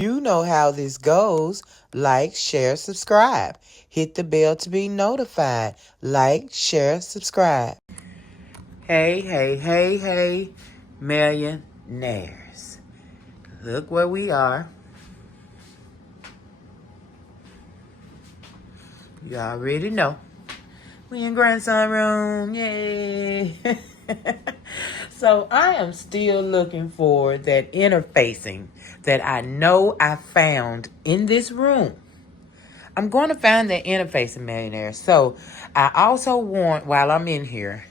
You know how this goes. Like, share, subscribe. Hit the bell to be notified. Like, share, subscribe. Hey, hey, hey, hey, millionaires. Look where we are. You already know. We in grandson room. Yay. So I am still looking for that interfacing that I know I found in this room. I'm going to find that interfacing, millionaire. So I also want, while I'm in here,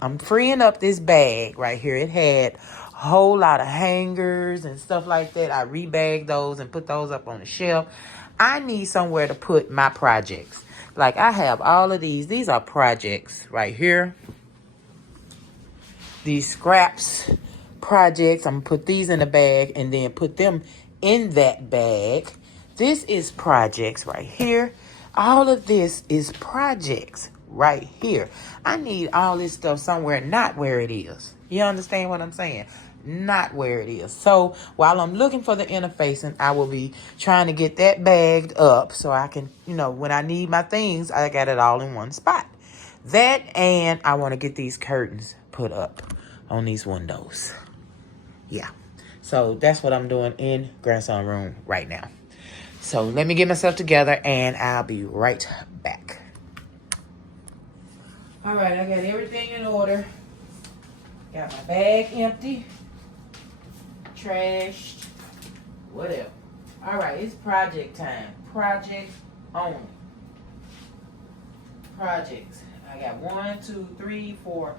I'm freeing up this bag right here. It had a whole lot of hangers and stuff like that. I rebagged those and put those up on the shelf. I need somewhere to put my projects. Like I have all of these. These are projects right here. These scraps projects. I'm going to put these in a bag and then put them in that bag. This is projects right here. All of this is projects right here. I need all this stuff somewhere, not where it is. You understand what I'm saying? Not where it is. So while I'm looking for the interfacing, I will be trying to get that bagged up so I can, when I need my things, I got it all in one spot. That, and I want to get these curtains put up on these windows. Yeah. So that's what I'm doing in grandson room right now. So let me get myself together and I'll be right back. All right, I got everything in order. Got my bag empty, trashed, whatever. All right, it's project time. Project only. Projects. I got 1, 2, 3, 4,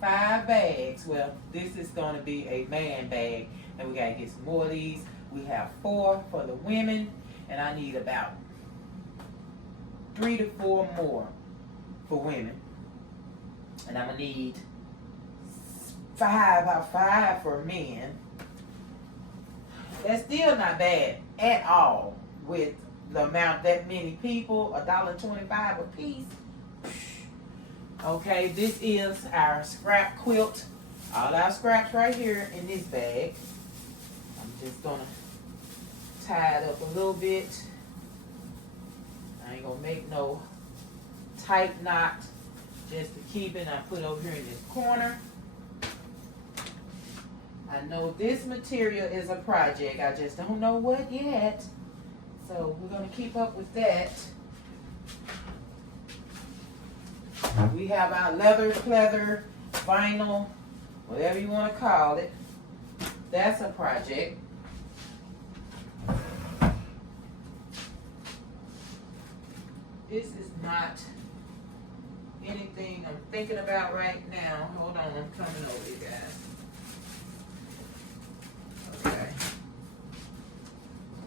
5 bags. Well, this is going to be a man bag. And we got to get some more of these. We have 4 for the women. And I need about 3 to 4 more for women. And I'm going to need about 5 for men. That's still not bad at all with the amount that many people, $1.25 a piece. Okay, this is our scrap quilt. All our scraps right here in this bag. I'm just gonna tie it up a little bit. I ain't gonna make no tight knot just to keep it. I put it over here in this corner. I know this material is a project. I just don't know what yet. So we're gonna keep up with that. We have our leather, pleather, vinyl, whatever you want to call it. That's a project. This is not anything I'm thinking about right now. Hold on, I'm coming over you guys. Okay.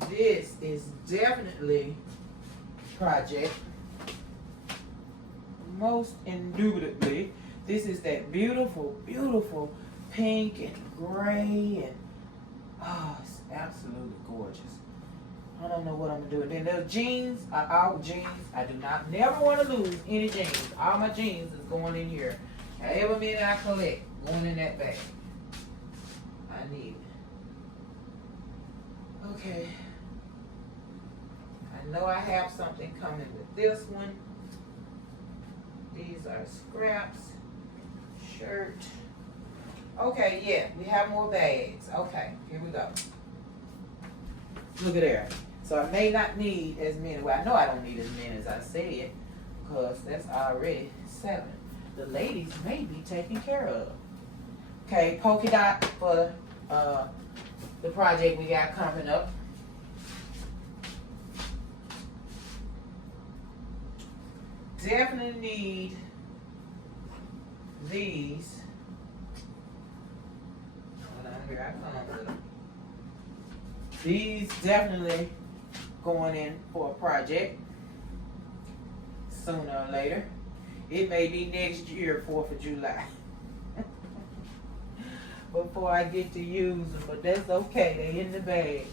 This is definitely project. Most indubitably, this is that beautiful, beautiful pink and gray and it's absolutely gorgeous. I don't know what I'm gonna do. And then the jeans are all jeans. I do not never want to lose any jeans. All my jeans is going in here. However many I collect, going in that bag. I need it. Okay. I know I have something coming with this one. These are scraps. Shirt. Okay, yeah, we have more bags. Okay, here we go. Look at there. So I may not need as many. Well, I know I don't need as many as I said, because that's already 7. The ladies may be taken care of. Okay, polka dot for the project we got coming up. Definitely need these. Hold on, here I come with them. These definitely going in for a project sooner or later. It may be next year, 4th of July. Before I get to use them, but that's okay. They're in the bag.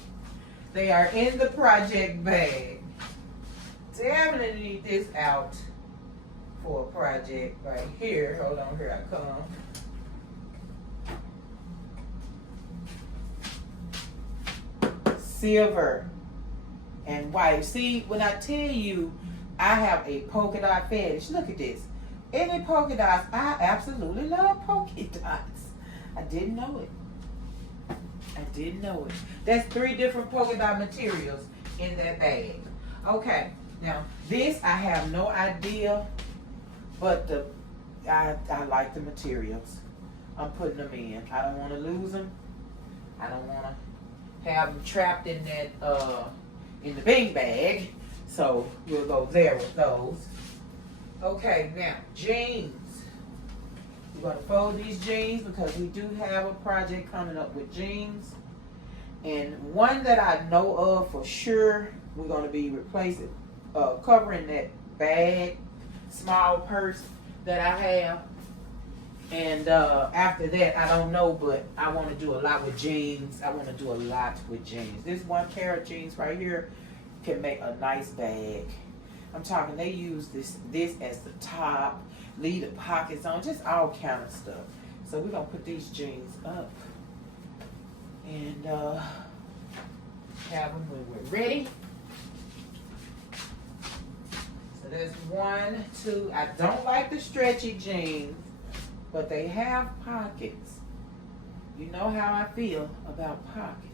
They are in the project bag. Definitely need this out for a project right here. Hold on, here I come. silver and white. See, when I tell you I have a polka dot fetish, look at this. Any polka dots, I absolutely love polka dots. I didn't know it. I didn't know it. That's 3 different polka dot materials in that bag. Okay, now this I have no idea, but I like the materials. I'm putting them in. I don't want to lose them. I don't want to have them trapped in that in the big bag. So we'll go there with those. Okay, now jeans. We're going to fold these jeans because we do have a project coming up with jeans. And one that I know of for sure, we're going to be replacing, covering that bag, small purse that I have. And after that, I don't know, but I want to do a lot with jeans. I want to do a lot with jeans. This one pair of jeans right here can make a nice bag. I'm talking, they use this as the top, leave the pockets on, just all kind of stuff. So we're going to put these jeans up and have them when we're ready. So there's 1, 2. I don't like the stretchy jeans, but they have pockets. You know how I feel about pockets.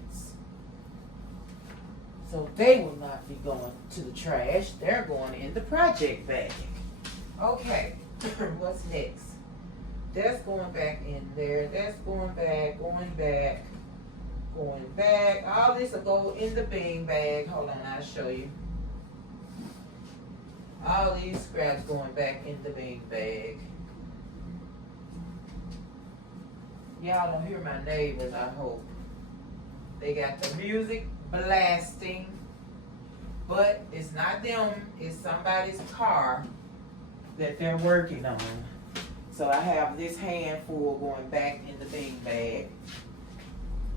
So they will not be going to the trash. They're going in the project bag. Okay, what's next? That's going back in there. That's going back, going back, going back. All this will go in the bean bag. Hold on, I'll show you. All these scraps going back in the bean bag. Y'all don't hear my neighbors, I hope. They got the music blasting, but it's not them, it's somebody's car that they're working on. So I have this handful going back in the bean bag.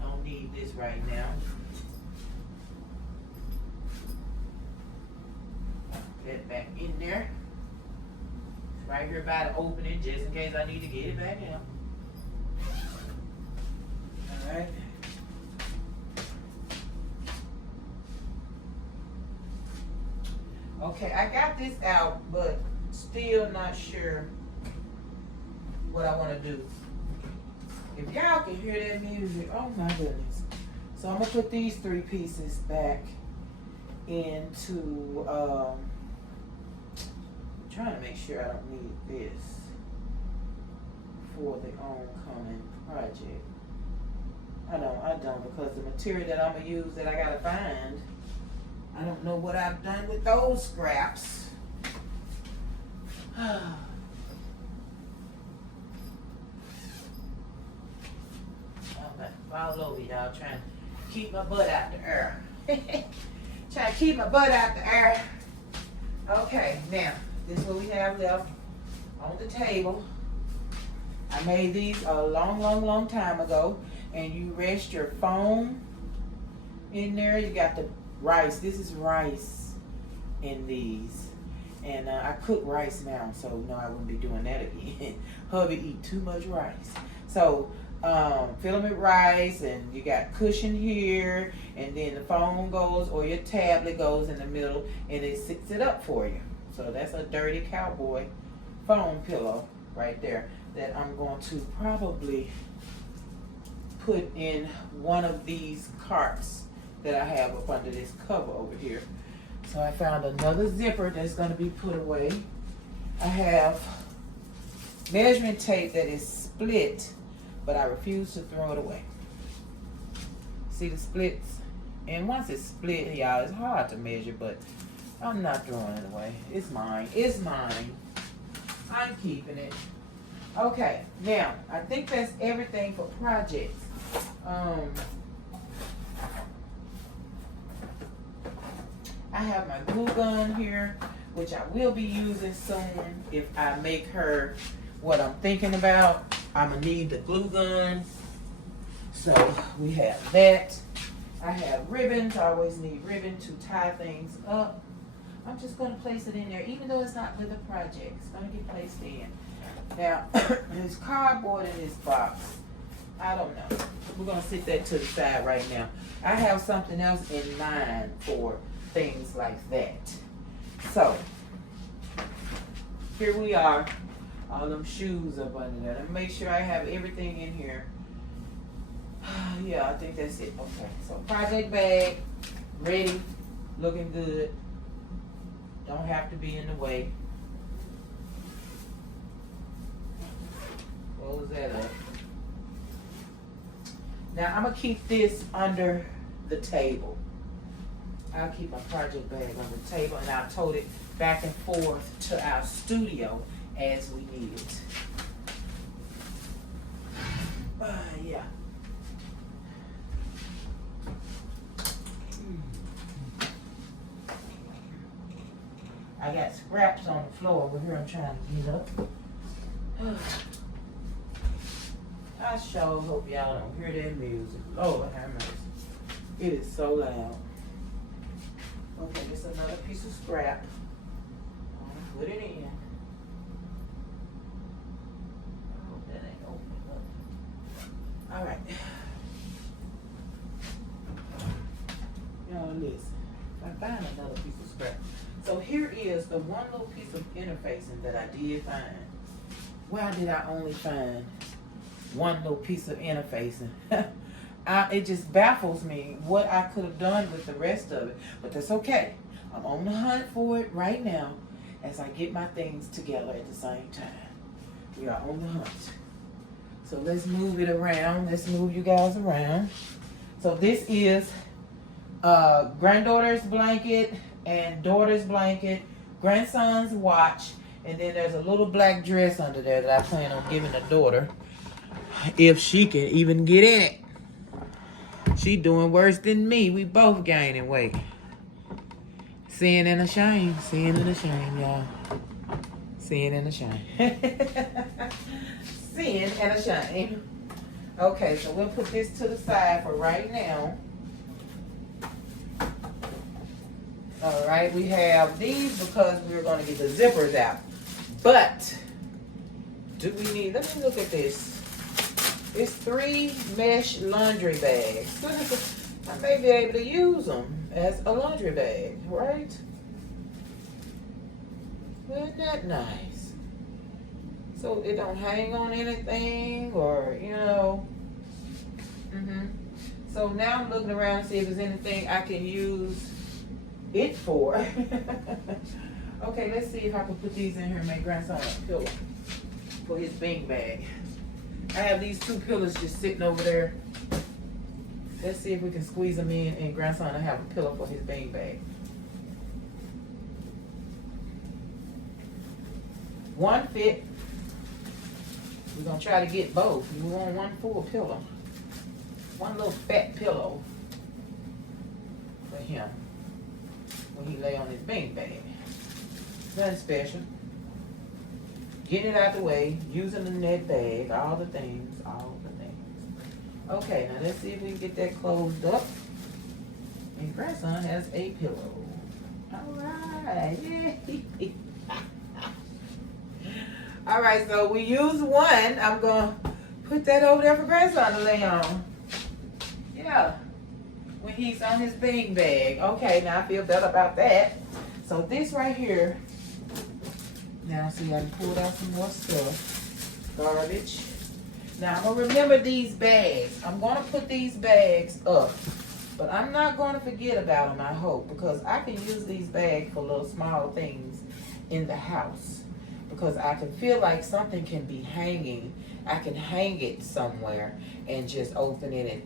I don't need this right now. Put it back in there. It's right here by the opening, just in case I need to get it back out. Alright. Okay, I got this out, but still not sure what I want to do. If y'all can hear that music, oh my goodness. So I'm going to put these 3 pieces back into, trying to make sure I don't need this for the oncoming project. I don't, because the material that I'm going to use that I got to find, I don't know what I've done with those scraps. I'm about to fall over y'all, trying to keep my butt out the air. Trying to keep my butt out the air. Okay, now, this is what we have left on the table. I made these a long time ago. And you rest your foam in there. You got the rice. This is rice in these. And I cook rice now, so no, I wouldn't be doing that again. Hubby eat too much rice. So fill them with rice, and you got cushion here, and then the foam goes, or your tablet goes in the middle, and it sits it up for you. So that's a dirty cowboy foam pillow right there that I'm going to probably put in one of these carts that I have up under this cover over here. So I found another zipper that's going to be put away. I have measuring tape that is split, but I refuse to throw it away. See the splits? And once it's split, y'all, it's hard to measure, but I'm not throwing it away. It's mine. It's mine. I'm keeping it. Okay, now, I think that's everything for projects. I have my glue gun here, which I will be using soon. If I make her what I'm thinking about, I'm gonna need the glue gun. So we have that. I have ribbons. I always need ribbon to tie things up. I'm just gonna place it in there, even though it's not with the project. It's gonna get placed in. Now, there's cardboard in this box I don't know. We're going to sit that to the side right now. I have something else in mind for things like that. So, here we are. All them shoes up under there. Let me make sure I have everything in here. Yeah, I think that's it. Okay, so project bag, ready, looking good. Don't have to be in the way. Close that up. Now I'm gonna keep this under the table. I'll keep my project bag on the table and I'll tote it back and forth to our studio as we need it. Yeah. I got scraps on the floor over here I'm trying to get up. I sure hope y'all don't hear that music. Lord have mercy. It is so loud. Okay, this is another piece of scrap. Put it in. I hope that ain't opening up. All right. Y'all listen. I find another piece of scrap. So here is the one little piece of interfacing that I did find. Why did I only find one little piece of interfacing? It just baffles me what I could have done with the rest of it. But that's okay. I'm on the hunt for it right now as I get my things together at the same time. We are on the hunt. So let's move it around. Let's move you guys around. So this is granddaughter's blanket and daughter's blanket, grandson's watch, and then there's a little black dress under there that I plan on giving the daughter if she can even get in it. She doing worse than me. We both gaining weight. Sin and a shame. Sin and a shame, y'all. Sin and a shame. Sin and a shame. Okay, so we'll put this to the side for right now. All right, we have these because we're going to get the zippers out. But do we need, let me look at this. It's 3 mesh laundry bags. I may be able to use them as a laundry bag, right? Isn't that nice? So it don't hang on anything or, you know. So now I'm looking around to see if there's anything I can use it for. Okay, let's see if I can put these in here and make grandson a pillow for his bean bag. I have these 2 pillows just sitting over there. Let's see if we can squeeze them in and grandson will have a pillow for his bean bag. One fit. We're gonna try to get both. We want one full pillow. One little fat pillow for him when he lay on his bean bag. Nothing special. Getting it out the way, using the net bag, all the things, all the things. Okay, now let's see if we can get that closed up. And grandson has a pillow. All right, yay. All right, so we use one. I'm gonna put that over there for grandson to lay on. Yeah, when he's on his bean bag. Okay, now I feel better about that. So this right here, now see I can pull out some more stuff. Garbage. Now I'm gonna remember these bags. I'm gonna put these bags up, but I'm not gonna forget about them, I hope, because I can use these bags for little small things in the house. Because I can feel like something can be hanging. I can hang it somewhere and just open it and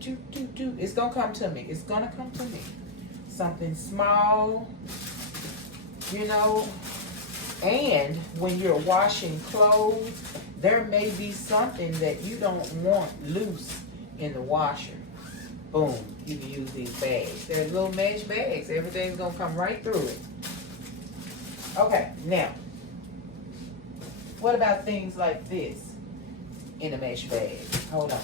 do. It's gonna come to me. It's gonna come to me. Something small, you know. And when you're washing clothes, there may be something that you don't want loose in the washer. Boom, you can use these bags. They're little mesh bags. Everything's gonna come right through it. Okay, now, what about things like this in a mesh bag? Hold on.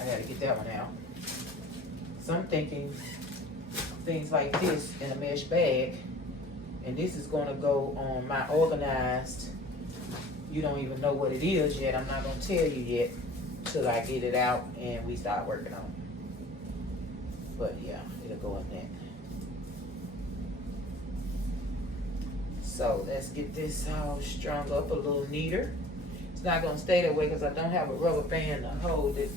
I gotta get that one out. So I'm thinking things like this in a mesh bag, and this is gonna go on my organized you don't even know what it is yet. I'm not gonna tell you yet till I get it out and we start working on it. But yeah, it'll go in that. So let's get this all strung up a little neater. It's not gonna stay that way because I don't have a rubber band to hold it.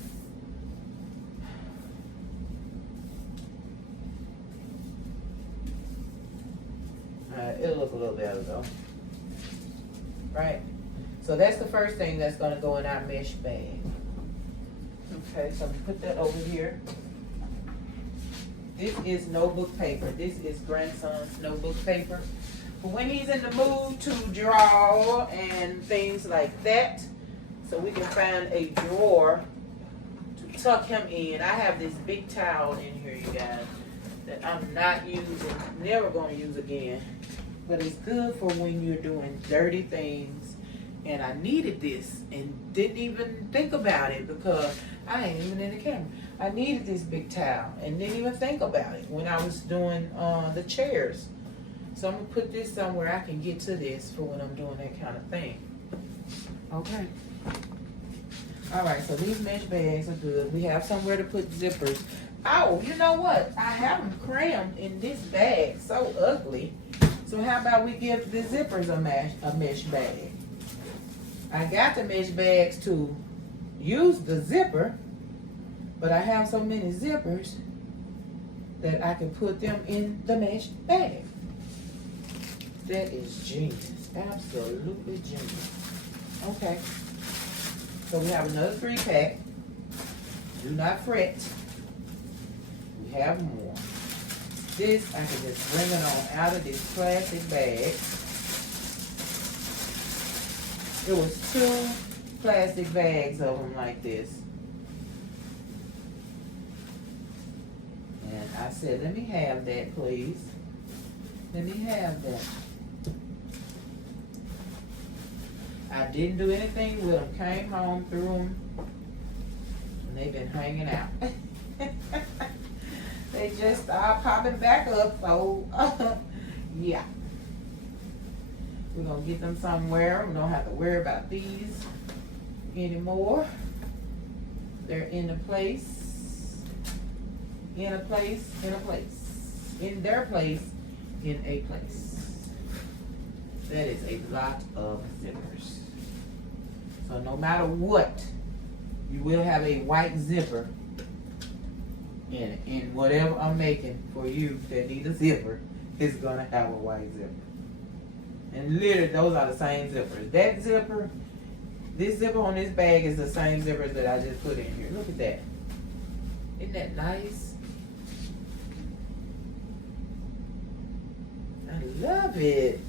Alright, it'll look a little better though. Right? So that's the first thing that's gonna go in our mesh bag. Okay, so I'm gonna put that over here. This is notebook paper. This is grandson's notebook paper. But when he's in the mood to draw and things like that, so we can find a drawer to tuck him in. I have this big towel in here, you guys, that I'm not using, never gonna use again. But it's good for when you're doing dirty things. And I needed this and didn't even think about it because I ain't even in the camera. I needed this big towel and didn't even think about it when I was doing the chairs. So I'm gonna put this somewhere I can get to this for when I'm doing that kind of thing. Okay. All right, so these mesh bags are good. We have somewhere to put zippers. Oh, you know what? I have them crammed in this bag, so ugly. So how about we give the zippers a mesh bag? I got the mesh bags to use the zipper, but I have so many zippers that I can put them in the mesh bag. That is genius, absolutely genius. Okay, so we have another 3-pack. Do not fret, we have more. This, I can just bring it on out of this plastic bag. It was 2 plastic bags of them like this. And I said, let me have that, please. Let me have that. I didn't do anything with them. Came home, threw them, and they've been hanging out. They just start popping back up, so yeah. We're gonna get them somewhere. We don't have to worry about these anymore. They're in a place, in a place, in a place, in their place, in a place. That is a lot of zippers. So no matter what, you will have a white zipper in whatever I'm making for you that need a zipper is gonna have a white zipper. And literally those are the same zippers. That zipper, this zipper on this bag is the same zippers that I just put in here. Look at that. Isn't that nice? I love it.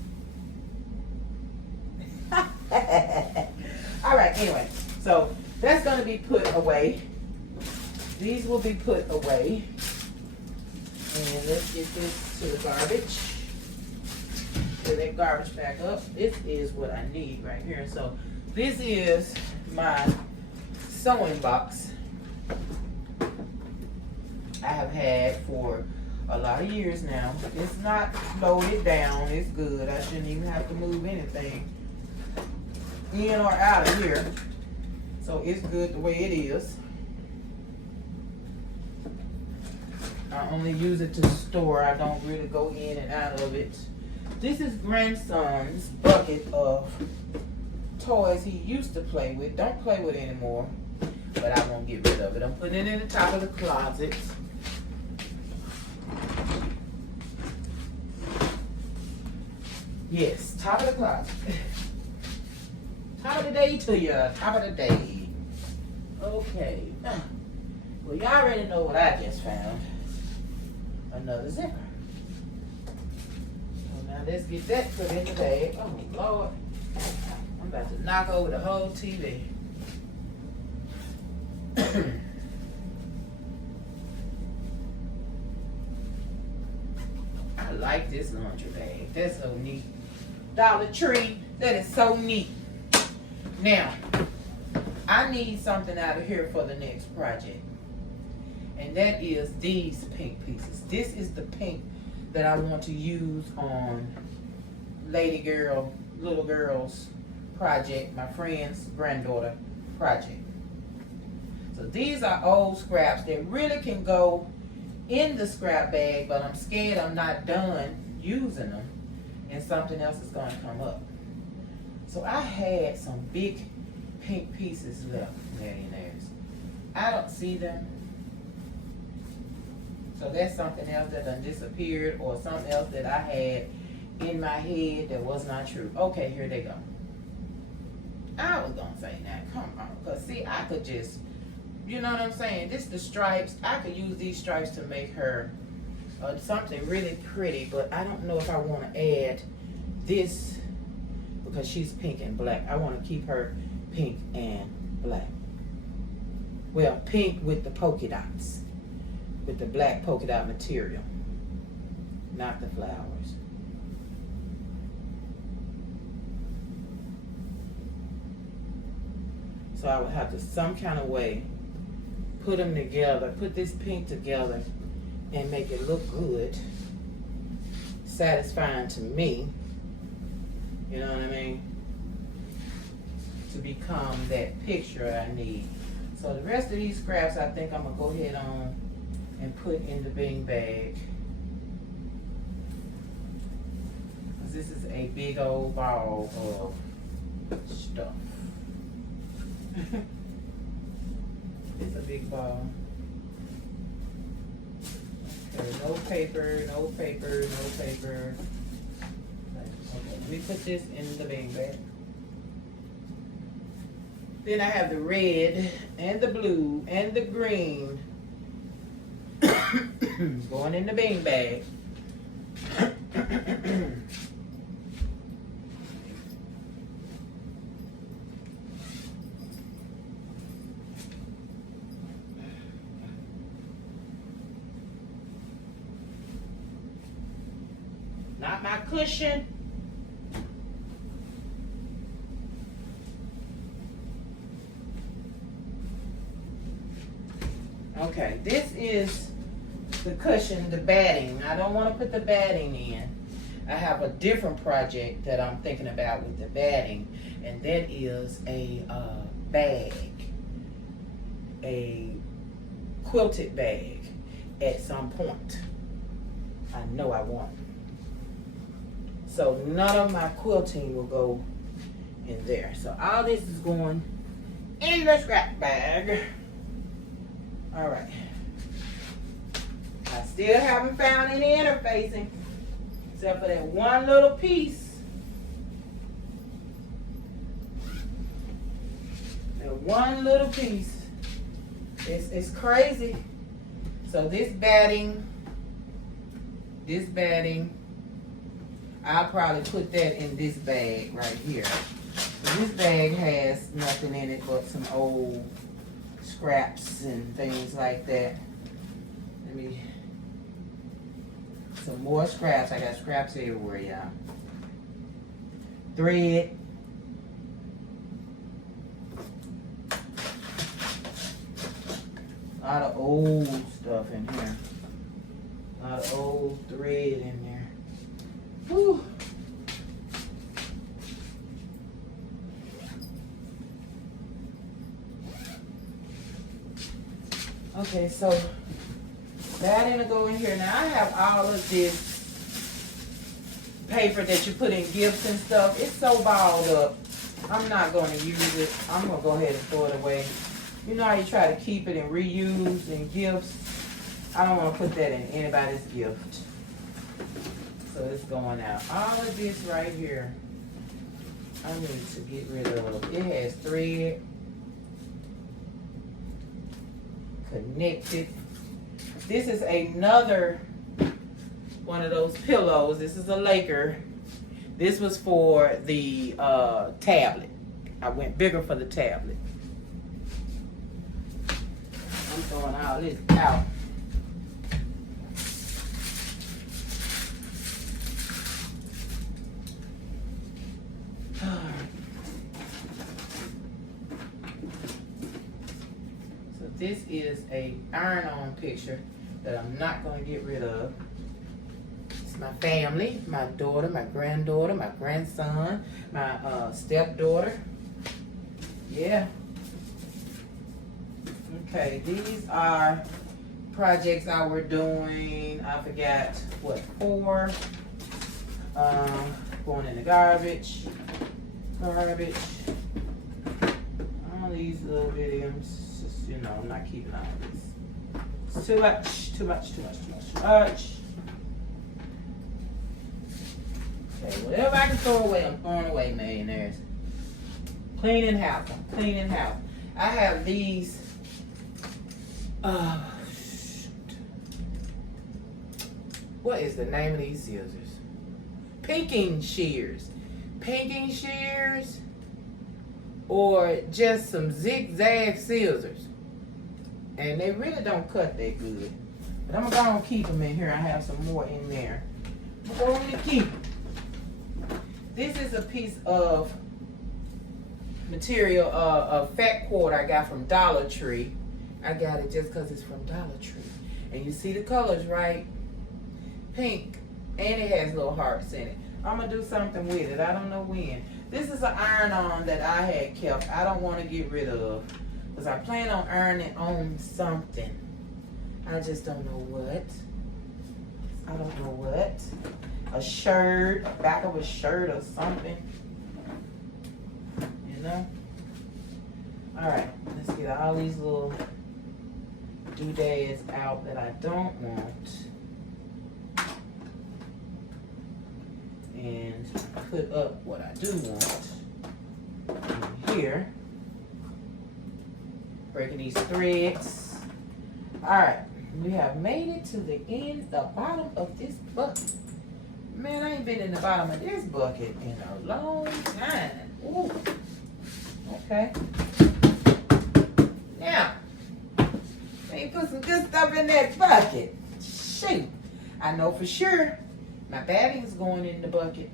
All right, anyway, so that's gonna be put away. These will be put away. And let's get this to the garbage. Fill that garbage back up. This is what I need right here. So this is my sewing box I have had for a lot of years now. It's not loaded down. It's good. I shouldn't even have to move anything in or out of here. So it's good the way it is. I only use it to store. I don't really go in and out of it. This is grandson's bucket of toys he used to play with. Don't play with anymore, but I won't get rid of it. I'm putting it in the top of the closet. Yes, top of the closet. Top of the day to you. Top of the day. Okay. Well, y'all already know what I just found. Another zipper. So now let's get that put in the bag. Oh, Lord. I'm about to knock over the whole TV. I like this laundry bag. That's so neat. Dollar Tree. That is so neat. Now, I need something out of here for the next project. And that is these pink pieces. This is the pink that I want to use on little girls' project, my friend's granddaughter project. So these are old scraps that really can go in the scrap bag, but I'm scared I'm not done using them and something else is going to come up. So I had some big pink pieces left, millionaires. I don't see them. So that's something else that done disappeared, or something else that I had in my head that was not true. Okay, here they go. I was gonna say that, come on, because see, I could just, you know what I'm saying? This the stripes. I could use these stripes to make her something really pretty, but I don't know if I want to add this because she's pink and black. I want to keep her pink and black. Well, pink with the polka dots, with the black polka dot material, not the flowers. So I would have to some kind of way put them together, put this pink together and make it look good, satisfying to me, you know what I mean, to become that picture I need. So the rest of these scraps I think I'm gonna go ahead on and put in the bean bag, because this is a big old ball of stuff. It's a big ball. Okay, no paper, no paper, no paper. Okay, let me put this in the bean bag. Then I have the red and the blue and the green going in the bean bag. Not my cushion. Okay, this is the cushion, the batting. I don't want to put the batting in. I have a different project that I'm thinking about with the batting, and that is a bag, a quilted bag at some point. I know I want. So none of my quilting will go in there. So all this is going in the scrap bag. All right. I still haven't found any interfacing except for that one little piece. That one little piece. It's crazy. So this batting, I'll probably put that in this bag right here. This bag has nothing in it but some old scraps and things like that. Let me, some more scraps. I got scraps everywhere, y'all. Thread. A lot of old stuff in here. A lot of old thread in there. Whew. Okay, so that ain't gonna go in here. Now I have all of this paper that you put in gifts and stuff. It's so balled up. I'm not gonna use it. I'm gonna go ahead and throw it away. You know how you try to keep it and reuse in gifts? I don't want to put that in anybody's gift. So it's going out. All of this right here, I need to get rid of. It has thread, connected. This is another one of those pillows. This is a Laker. This was for the tablet. I went bigger for the tablet. I'm throwing all this out. So this is a iron-on picture that I'm not going to get rid of. It's my family, my daughter, my granddaughter, my grandson, my stepdaughter. Yeah. Okay, these are projects I were doing. I forgot what for. Going in the garbage. All these little videos. Just, you know, I'm not keeping all this. It's too much. Okay, whatever I can throw away, I'm throwing away, millionaires. Cleaning house. I have these. What is the name of these scissors? Pinking shears, or just some zigzag scissors. And they really don't cut that good. But I'm gonna keep them in here. I have some more in there. I'm going to keep them. This is a piece of material, a fat cord I got from Dollar Tree. I got it just because it's from Dollar Tree. And you see the colors, right? Pink. And it has little hearts in it. I'm going to do something with it. I don't know when. This is an iron-on that I had kept. I don't want to get rid of. Because I plan on ironing on something. I just don't know what. A shirt. Back of a shirt or something. You know? Alright. Let's get all these little doodads out that I don't want. And put up what I do want in here. Breaking these threads. Alright, we have made it to the bottom of this bucket. Man, I ain't been in the bottom of this bucket in a long time. Ooh. Okay. Now, let me put some good stuff in that bucket. Shoot. I know for sure my batting's going in the bucket.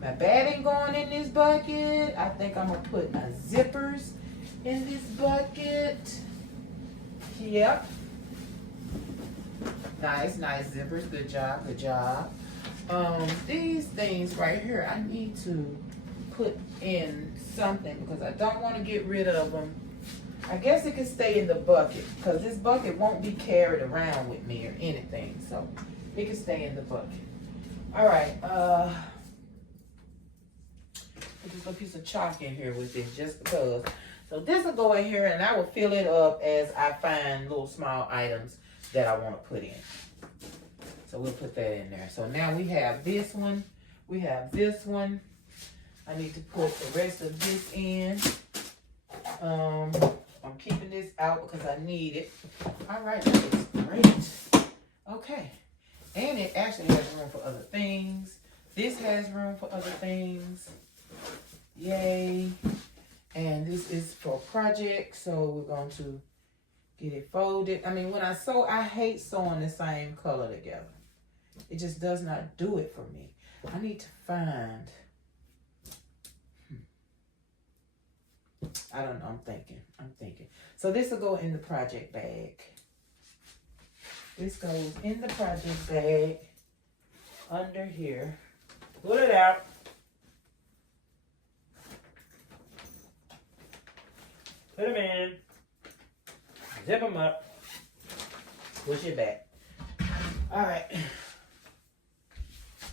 My batting going in this bucket. I think I'm going to put my zippers in this bucket. Yep. Nice zippers. Good job. These things right here, I need to put in something because I don't want to get rid of them. I guess it can stay in the bucket because this bucket won't be carried around with me or anything. So it can stay in the bucket. All right. Put just a piece of chalk in here with this just because. So this will go in here and I will fill it up as I find little small items that I want to put in. So we'll put that in there. So now we have this one. We have this one. I need to put the rest of this in. I'm keeping this out because I need it. All right, that is great. Okay. And it actually has room for other things. This has room for other things. Yay. And this is for a project, so we're going to get it folded. I mean, when I sew, I hate sewing the same color together. It just does not do it for me. I need to find... I don't know. I'm thinking. So this will go in the project bag. This goes in the project bag under here. Pull it out. Put them in. Zip them up. Push it back. All right.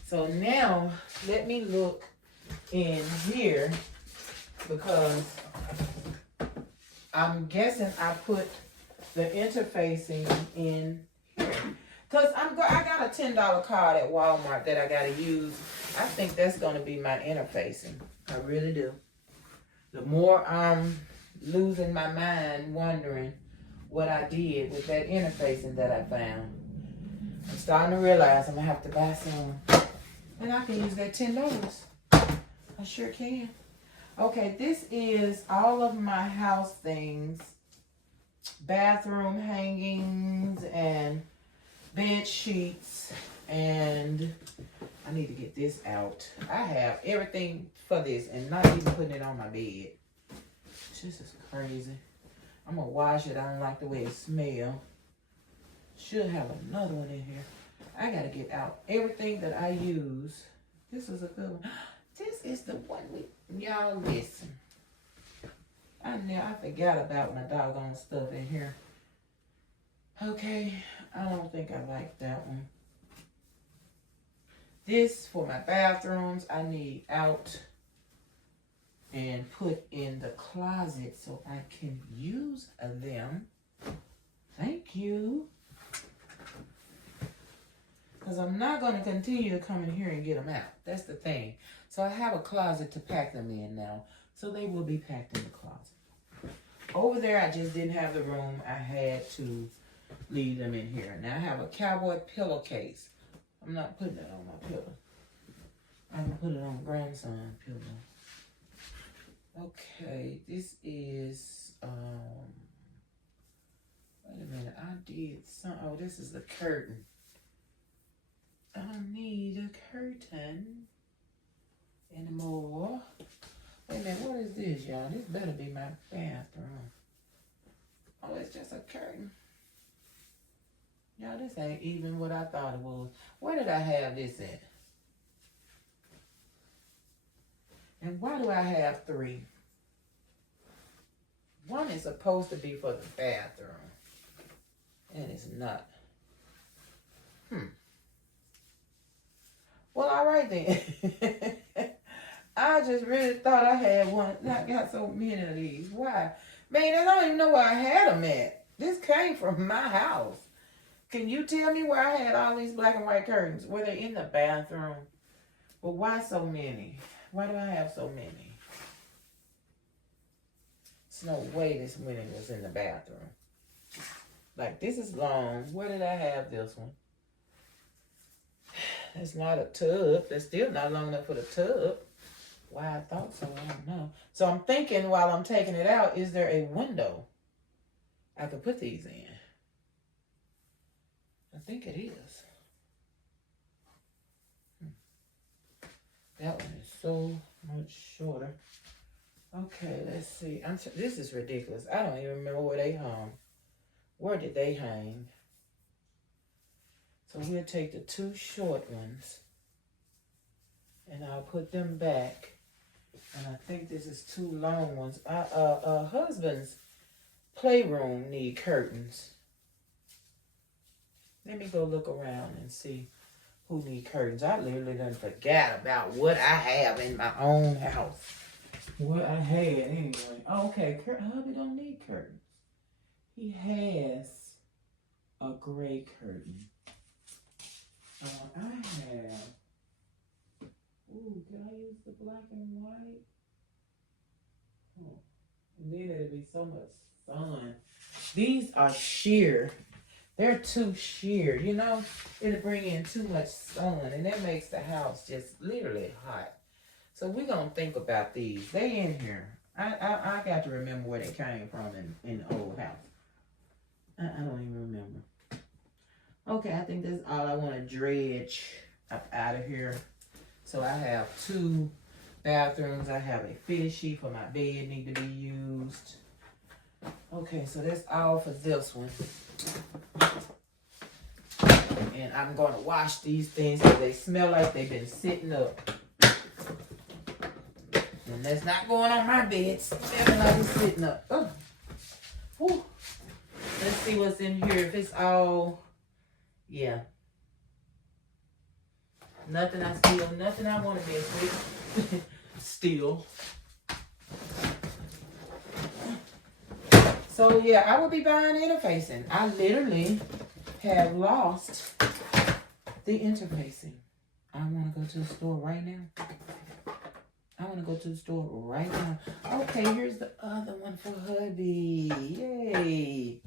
So now let me look in here because I'm guessing I put the interfacing in here. Because I got a $10 card at Walmart that I got to use. I think that's going to be my interfacing. I really do. The more I'm losing my mind wondering what I did with that interfacing that I found, I'm starting to realize I'm going to have to buy some. And I can use that $10. I sure can. Okay, this is all of my house things. Bathroom hangings and bed sheets. And I need to get this out. I have everything for this and not even putting it on my bed. This is crazy. I'm going to wash it. I don't like the way it smells. Should have another one in here. I gotta get out everything that I use. This is a good one. This is the one y'all listen. I forgot about my doggone stuff in here. Okay, I don't think I like that one. This for my bathrooms, I need out and put in the closet so I can use them. Thank you. Because I'm not going to continue to come in here and get them out. That's the thing. So I have a closet to pack them in now. So they will be packed in the closet. Over there, I just didn't have the room. I had to leave them in here. Now I have a cowboy pillowcase. I'm not putting it on my pillow. I'm going to put it on grandson's pillow. Okay, this is, wait a minute, I did some, oh, this is the curtain. I don't need a curtain anymore. Wait a minute, what is this, y'all? This better be my bathroom. Oh, it's just a curtain. Y'all, this ain't even what I thought it was. Where did I have this at? And why do I have 3? One is supposed to be for the bathroom. And it's not. Well, all right then. I just really thought I had one. I got so many of these. Why? Man, I don't even know where I had them at. This came from my house. Can you tell me where I had all these black and white curtains? Were they in the bathroom? But why so many? Why do I have so many? There's no way this many was in the bathroom. Like, this is long. Where did I have this one? It's not a tub. That's still not long enough for the tub. Why I thought so, I don't know. So I'm thinking while I'm taking it out, is there a window I could put these in? I think it is. That one is so much shorter. Okay, let's see. This is ridiculous. I don't even remember where they hung. Where did they hang? So we'll take the 2 short ones and I'll put them back. And I think this is 2 long ones. Husband's playroom need curtains. Let me go look around and see who need curtains. I literally done forgot about what I have in my own house. What I had anyway. Oh, okay, hubby don't need curtains. He has a gray curtain. I have. Ooh, can I use the black and white? Oh, and then it'll be so much fun. These are sheer. They're too sheer, you know? It'll bring in too much sun, and that makes the house just literally hot. So we're going to think about these. They in here. I got to remember where they came from in the old house. I don't even remember. Okay, I think that's all I want to dredge up out of here. So I have 2 bathrooms. I have a fetish sheet for my bed need to be used. Okay, so that's all for this one. And I'm going to wash these things because they smell like they've been sitting up. And that's not going on my bed. Smelling like it's sitting up. Oh. Whew. Let's see what's in here. If it's all, yeah. Nothing I steal. Nothing I want to mess with. Steal. So yeah, I will be buying interfacing. I literally have lost the interfacing. I want to go to the store right now. I want to go to the store right now. Okay, here's the other one for hubby. Yay.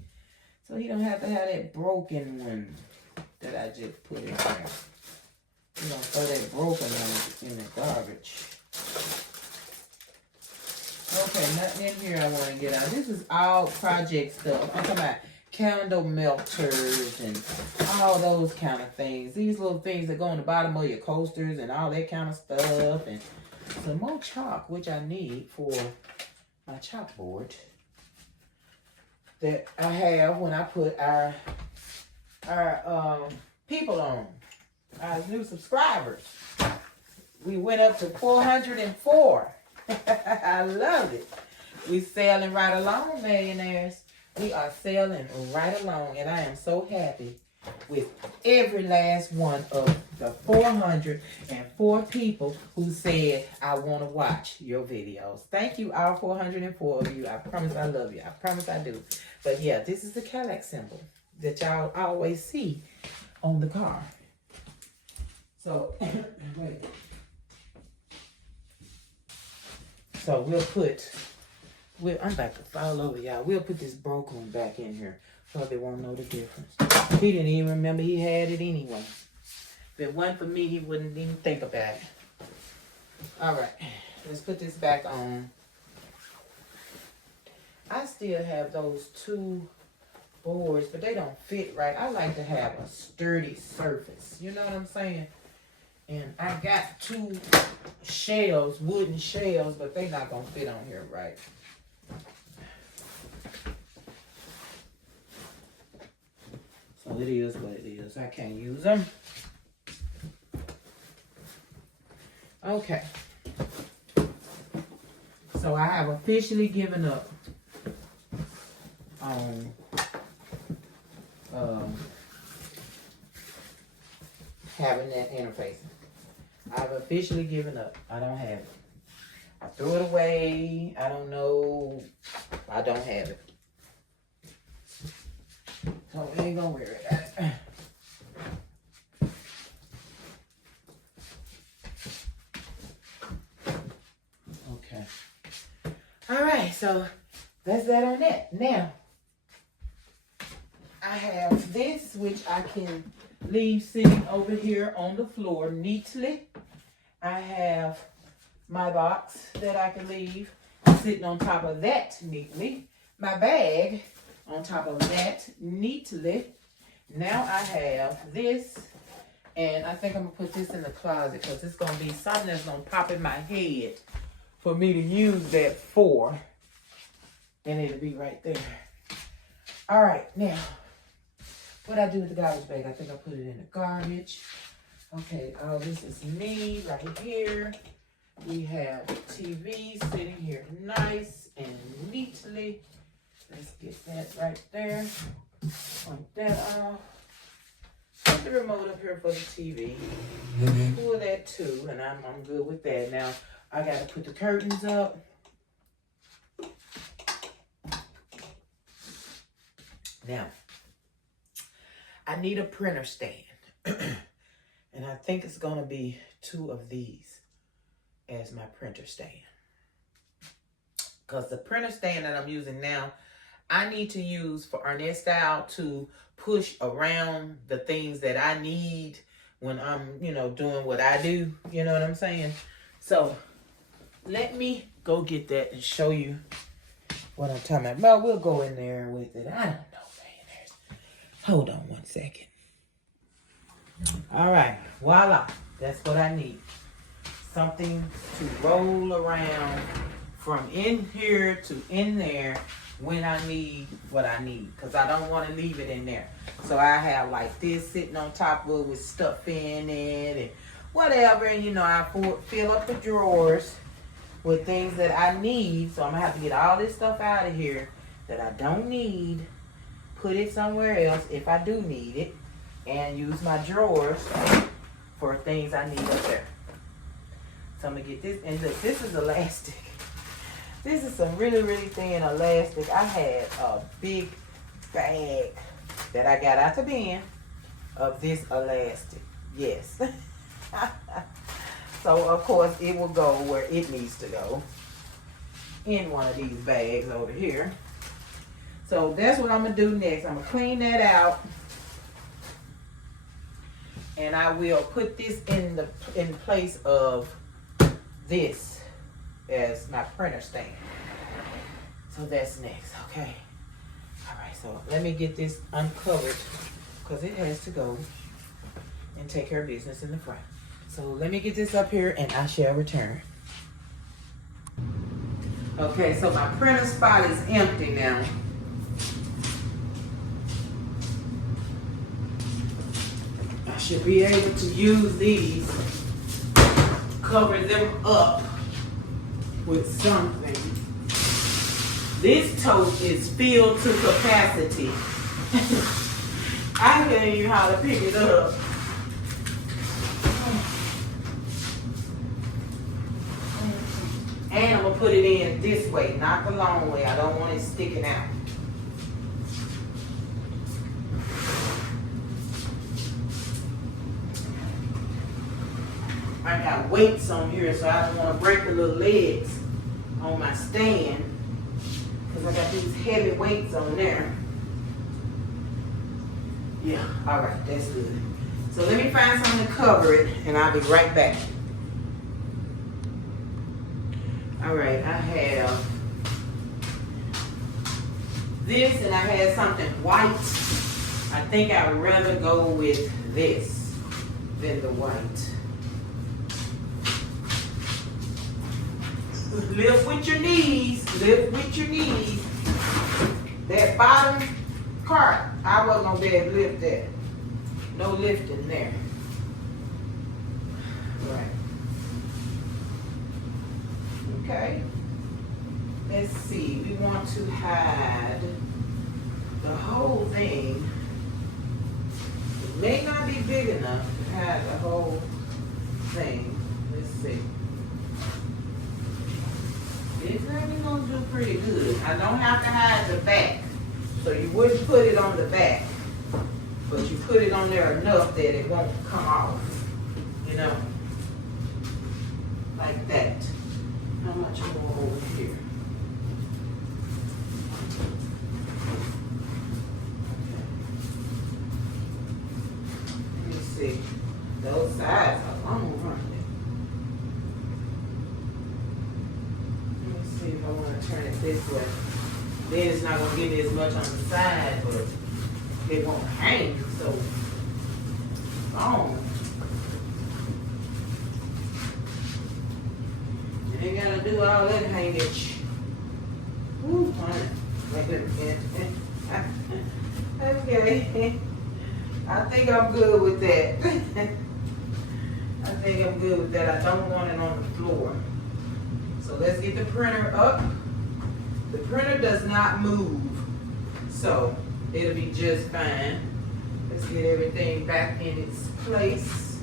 So he don't have to have that broken one that I just put in there. You know, throw that broken one in the garbage. Okay, nothing in here I want to get out. This is all project stuff. I'm talking about candle melters and all those kind of things. These little things that go on the bottom of your coasters and all that kind of stuff. And some more chalk, which I need for my chalkboard that I have when I put our people on. Our new subscribers. We went up to 404. I love it. We sailing right along, millionaires. We are sailing right along, and I am so happy with every last one of the 404 people who said, I want to watch your videos. Thank you, all 404 of you. I promise I love you. I promise I do. But yeah, this is the Cadillac symbol that y'all always see on the car. So, wait. So I'm about to fall over, y'all. We'll put this broke one back in here so they won't know the difference. He didn't even remember he had it anyway. If it wasn't for me, he wouldn't even think about it. All right, let's put this back on. I still have those two boards, but they don't fit right. I like to have a sturdy surface. You know what I'm saying? And I got two shells, wooden shells, but they not gonna fit on here right. So it is what it is. I can't use them. Okay. So I have officially given up on having that interface. I've officially given up. I don't have it. I threw it away. I don't know. I don't have it. So we ain't gonna wear it. Okay. All right, so that's that on that. Now, I have this, which I can leave sitting over here on the floor neatly. I have my box that I can leave sitting on top of that neatly. My bag on top of that neatly. Now I have this, and I think I'm gonna put this in the closet because it's gonna be something that's gonna pop in my head for me to use that for, and it'll be right there. All right, now what I do with the garbage bag? I think I put it in the garbage. Okay, this is me right here. We have TV sitting here nice and neatly. Let's get that right there. Point that off. Put the remote up here for the TV. Pull that too, and I'm good with that. Now I gotta put the curtains up. Now I need a printer stand. And I think it's gonna be 2 of these as my printer stand. Because the printer stand that I'm using now, I need to use for Arnett style to push around the things that I need when I'm, doing what I do. You know what I'm saying? So let me go get that and show you what I'm talking about. Well, we'll go in there with it. I don't know, man. Hold on one second. All right, voila. That's what I need. Something to roll around from in here to in there when I need what I need, because I don't want to leave it in there. So I have like this sitting on top of it with stuff in it and whatever, and I fill up the drawers with things that I need. So I'm gonna have to get all this stuff out of here that I don't need, put it somewhere else if I do need it, and use my drawers for things I need up there. So I'm gonna get this, and look, this is elastic. This is some really, really thin elastic. I had a big bag that I got out the bin of this elastic. Yes. So of course it will go where it needs to go, in one of these bags over here. So that's what I'm gonna do next. I'm gonna clean that out, and I will put this in place of this as my printer stand. So that's next, okay? All right, so let me get this uncovered because it has to go and take care of business in the front. So let me get this up here and I shall return. Okay, so my printer spot is empty now. should be able to use these, cover them up with something. This tote is filled to capacity. I can't even how to pick it up. And I'm gonna put it in this way, not the long way. I don't want it sticking out. I got weights on here, so I don't want to break the little legs on my stand, because I got these heavy weights on there. Yeah, all right, that's good. So let me find something to cover it, and I'll be right back. All right, I have this, and I had something white. I think I'd rather go with this than the white. Lift with your knees, lift with your knees. That bottom cart, I wasn't gonna be able to lift that. No lifting there. Right. Okay. Let's see, we want to hide the whole thing. It may not be big enough to hide the whole thing. Let's see. It's really gonna do pretty good. I don't have to hide the back. So you wouldn't put it on the back, but you put it on there enough that it won't come off. You know? Like that. How much more over here? Okay. Let me see. Those sides are long, aren't they? See if I want to turn it this way. Then it's not going to give me as much on the side, but it won't hang so long. You ain't got to do all that hangage. Woo, honey. Okay. I think I'm good with that. I think I'm good with that. I don't want it on the floor. So let's get the printer up. The printer does not move, so it'll be just fine. Let's get everything back in its place.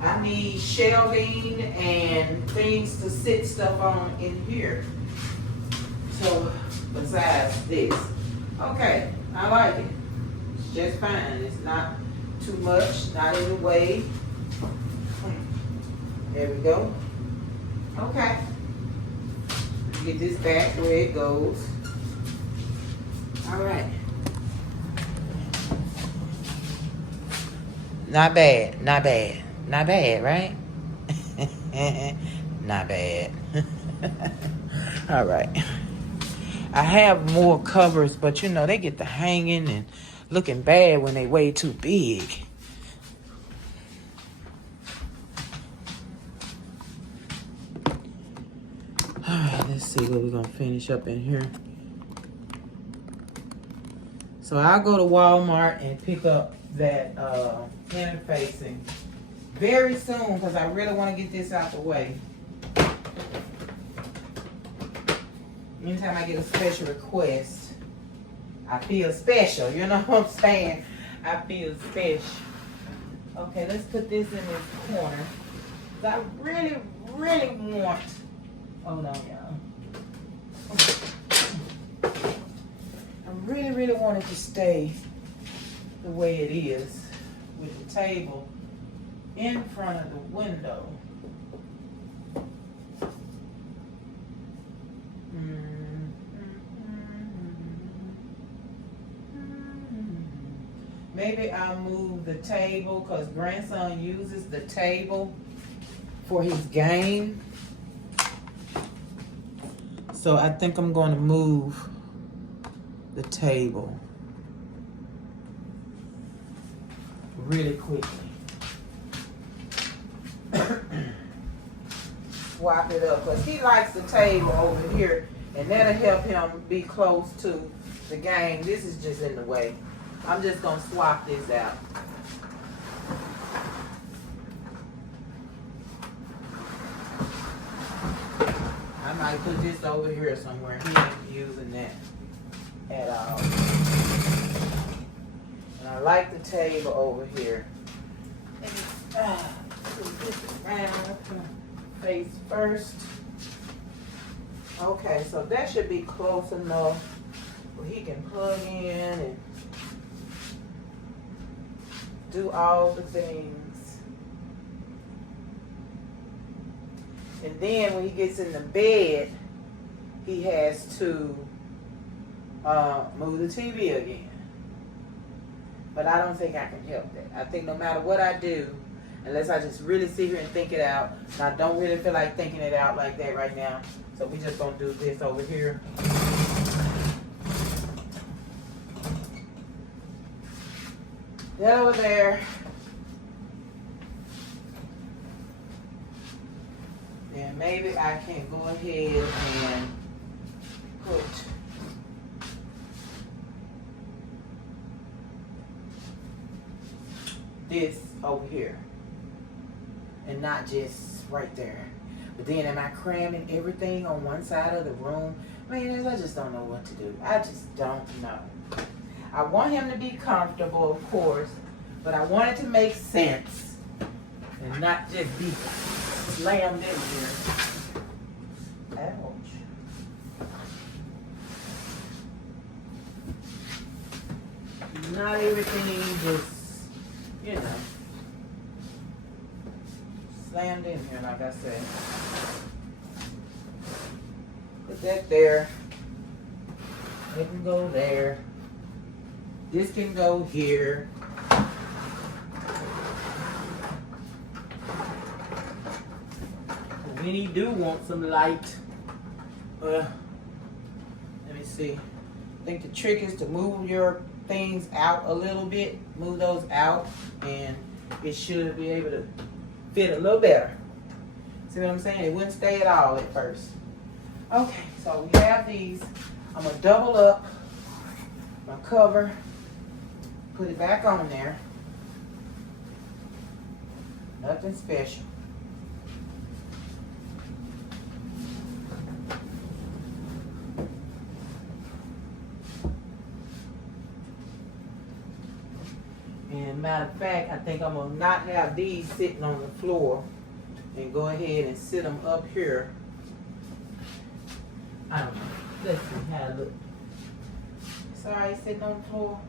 I need shelving and things to sit stuff on in here. So besides this, okay, I like it. It's just fine. It's not too much, not in the way. There we go. Okay. Get this back where it goes. All right. Not bad, not bad, not bad, right? Not bad. All right. I have more covers, but you know, they get to hanging and looking bad when they way too big. All right, let's see what we're gonna finish up in here. So I'll go to Walmart and pick up that interfacing very soon because I really want to get this out the way. Anytime I get a special request, I feel special. You know what I'm saying? I feel special. Okay, let's put this in this corner. I really, really want. Oh no, y'all. I really, really want it to stay the way it is with the table in front of the window. Maybe I'll move the table because grandson uses the table for his game. So I think I'm going to move the table really quickly. Swap it up because he likes the table over here and that'll help him be close to the game. This is just in the way. I'm just going to swap this out. might put this over here somewhere. He ain't using that at all. And I like the table over here. Move this around. Face first. Okay, so that should be close enough where he can plug in and do all the things. And then when he gets in the bed, he has to move the TV again. But I don't think I can help that. I think no matter what I do, unless I just really sit here and think it out, and I don't really feel like thinking it out like that right now. So we just gonna do this over here. That over there. Then maybe I can go ahead and put this over here. And not just right there. But then am I cramming everything on one side of the room? Man, I just don't know what to do. I just don't know. I want him to be comfortable, of course, but I want it to make sense and not just be slammed in here. Ouch. Not everything just, you know, slammed in here, like I said. Put that there. It can go there. This can go here. When he do want some light, let me see. I think the trick is to move your things out a little bit. Move those out, and it should be able to fit a little better. See what I'm saying? It wouldn't stay at all at first. Okay, so we have these. I'm gonna double up my cover, put it back on there. Nothing special. And matter of fact, I think I'm gonna not have these sitting on the floor and go ahead and sit them up here. I don't know. Let's see how it looks. Sorry, sitting on the floor.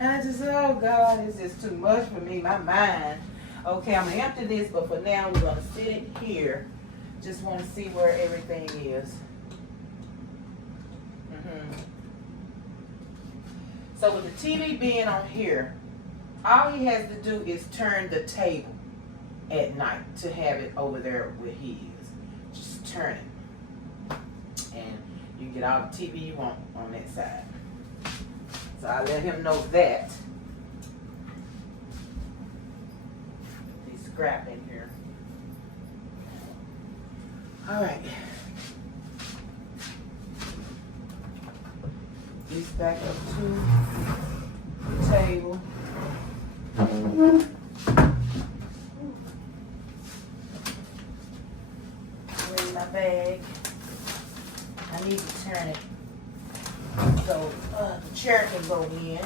I just, oh God, it's just too much for me, my mind. Okay, I'm gonna empty this, but for now we're gonna sit it here. Just want to see where everything is. So with the TV being on here, all he has to do is turn the table at night to have it over there where he is. Just turn it. And you get all the TV you want on that side. So I let him know that. He's scrap in here. All right. This back up to the table. Bring my bag. I need to turn it so the chair can go in.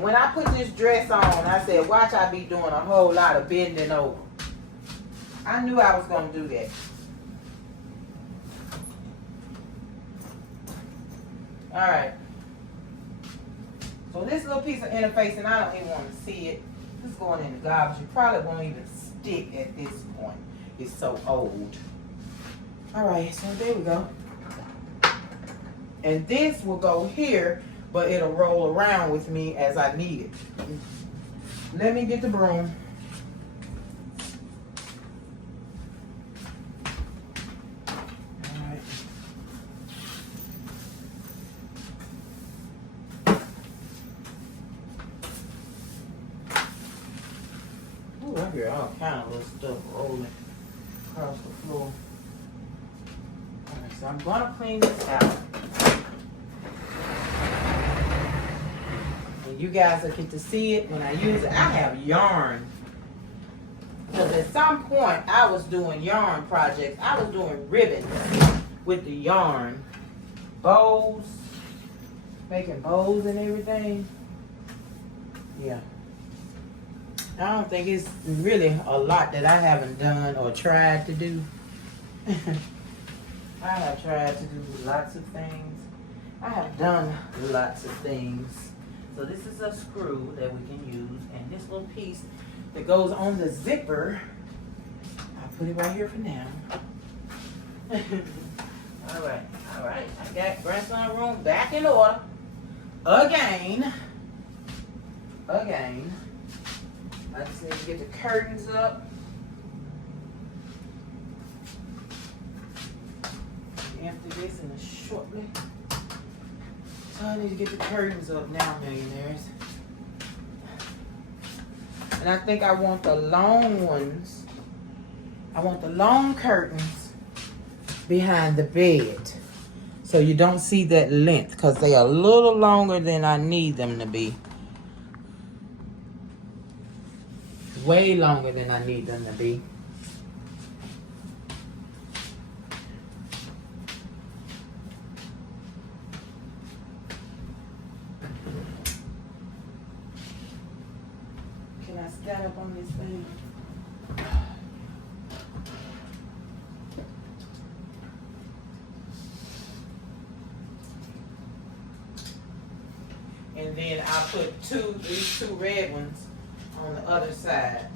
When I put this dress on, I said, watch I be doing a whole lot of bending over. I knew I was going to do that. All right. So this little piece of interface, and I don't even want to see it. It's going in the garbage. It probably won't even stick at this point. It's so old. All right, so there we go. And this will go here, but it'll roll around with me as I need it. Let me get the broom. I hear all kind of little stuff rolling across the floor. Alright, so I'm gonna clean this out. You guys will get to see it when I use it. I have yarn. Because at some point, I was doing yarn projects. I was doing ribbons with the yarn. Bows. Making bows and everything. Yeah. I don't think it's really a lot that I haven't done or tried to do. I have tried to do lots of things. I have done lots of things. So this is a screw that we can use. And this little piece that goes on the zipper, I'll put it right here for now. All right. I got grandson room back in order. Again. I just need to get the curtains up. Empty this in a shortly. So I need to get the curtains up now, millionaires. And I think I want the long ones. I want the long curtains behind the bed. So you don't see that length because they are a little longer than I need them to be. Way longer than I need them to be. Can I stand up on this thing? And then I put these two red ones on the other side.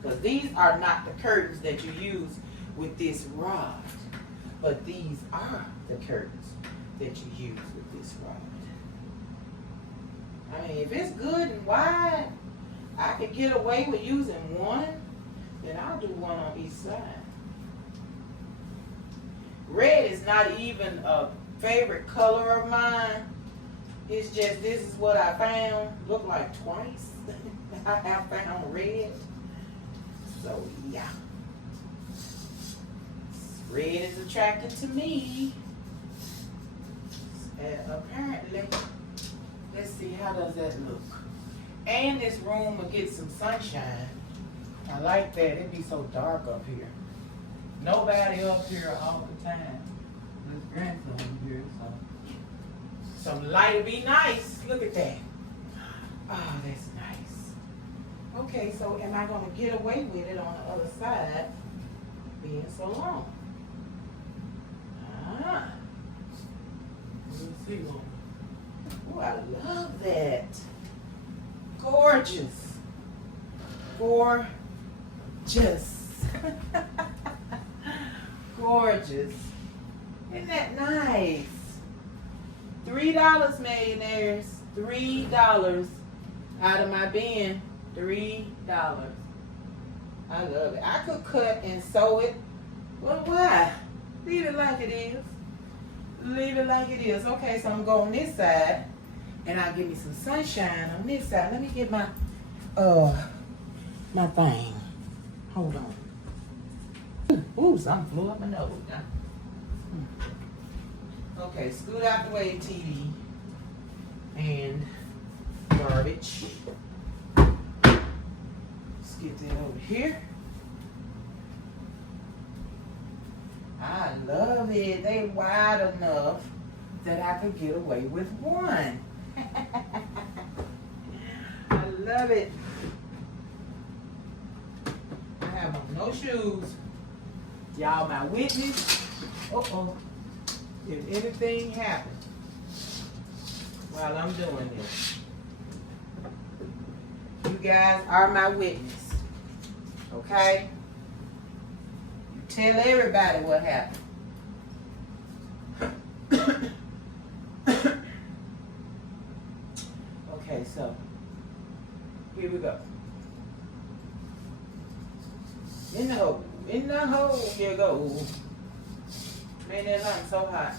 Because these are not the curtains that you use with this rod. But these are the curtains that you use with this rod. I mean, if it's good and wide, I could get away with using one, then I'll do one on each side. Red is not even a favorite color of mine. It's just this is what I found. Look like twice I have found red. So yeah. Red is attracted to me. And apparently, let's see, how does that look? And this room will get some sunshine. I like that. It'd be so dark up here. Nobody up here all the time. This grandson here, so some light would be nice. Look at that. Oh, that's nice. Okay, so am I going to get away with it on the other side being so long? Let's see. Oh, I love that. Gorgeous. Gorgeous. Gorgeous. Isn't that nice? $3, millionaires. $3 out of my bin. $3. I love it. I could cut and sew it. Well, why? Leave it like it is. Leave it like it is. Okay, so I'm going on this side, and I'll give me some sunshine on this side. Let me get my my thing. Hold on. Ooh, something flew up my nose. Okay, scoot out the way, TV. And garbage. Let's get that over here. I love it. They wide enough that I could get away with one. I love it. I have on no shoes. Y'all my witness. Uh-oh. If anything happens while I'm doing this, you guys are my witness. Okay? You tell everybody what happened. Okay, so here we go. In the hole. In the hole you go. Man, that line's so hot.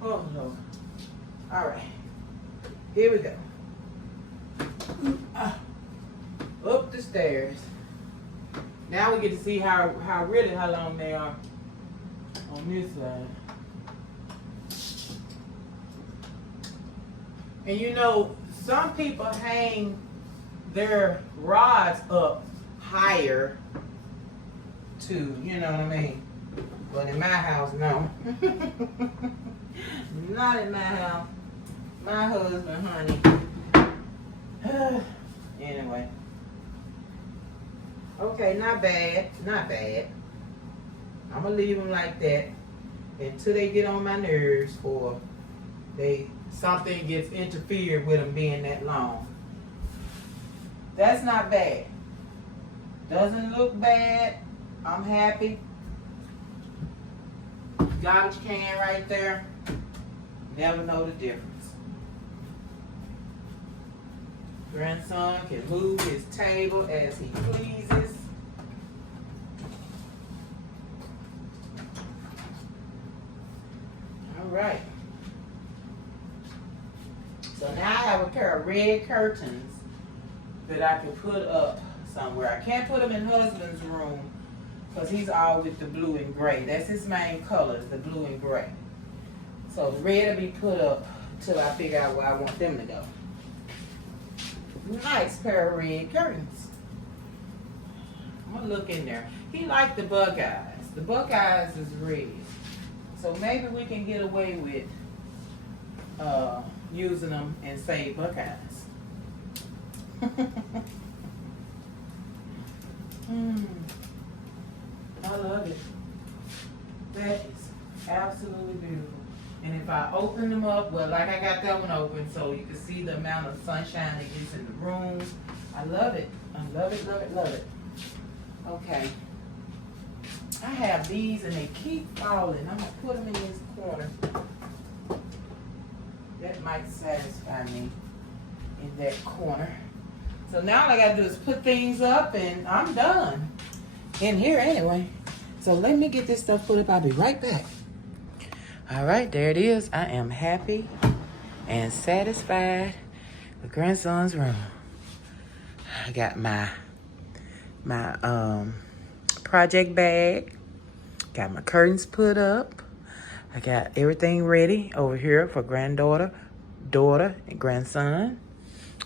Oh, Lord. All right. Here we go. Up the stairs. Now we get to see how long they are on this side. And you know, some people hang their rods up higher too, you know what I mean? But in my house, no. Not in my house. My husband, honey. Anyway. Okay, not bad. Not bad. I'm gonna leave them like that until they get on my nerves or something gets interfered with them being that long. That's not bad. Doesn't look bad. I'm happy. Garbage can right there. Never know the difference. Grandson can move his table as he pleases. All right. So now I have a pair of red curtains that I can put up somewhere. I can't put them in husband's room because he's all with the blue and gray. That's his main colors, the blue and gray. So the red will be put up till I figure out where I want them to go. Nice pair of red curtains. I'm gonna look in there. He liked the Buckeyes. The Buckeyes is red. So maybe we can get away with using them and say Buckeyes. I love it. That is absolutely beautiful. And if I open them up, well, like I got that one open so you can see the amount of sunshine that gets in the room. I love it. I love it, love it, love it. Okay. I have these and they keep falling. I'm going to put them in this corner. That might satisfy me in that corner. So now all I got to do is put things up and I'm done. In here anyway. So let me get this stuff put up. I'll be right back. All right, there it is. I am happy and satisfied with grandson's room. I got my project bag. Got my curtains put up. I got everything ready over here for granddaughter, daughter, and grandson.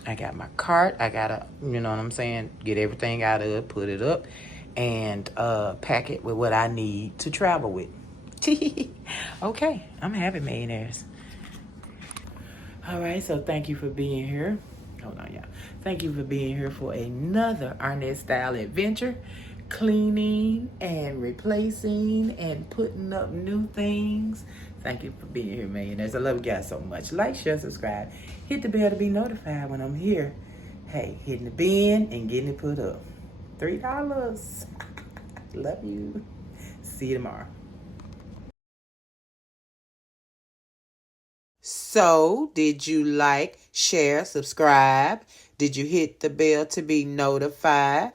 I got my cart. I gotta, you know what I'm saying, get everything out of it, put it up, and pack it with what I need to travel with. Okay, I'm happy, millionaires. All right, so thank you for being here. Hold on, y'all. Thank you for being here for another Arnett Style adventure. Cleaning and replacing and putting up new things. Thank you for being here, millionaires. I love you guys so much. Like, share, subscribe. Hit the bell to be notified when I'm here. Hey, hitting the bin and getting it put up. $3. Love you. See you tomorrow. So, did you like, share, subscribe? Did you hit the bell to be notified?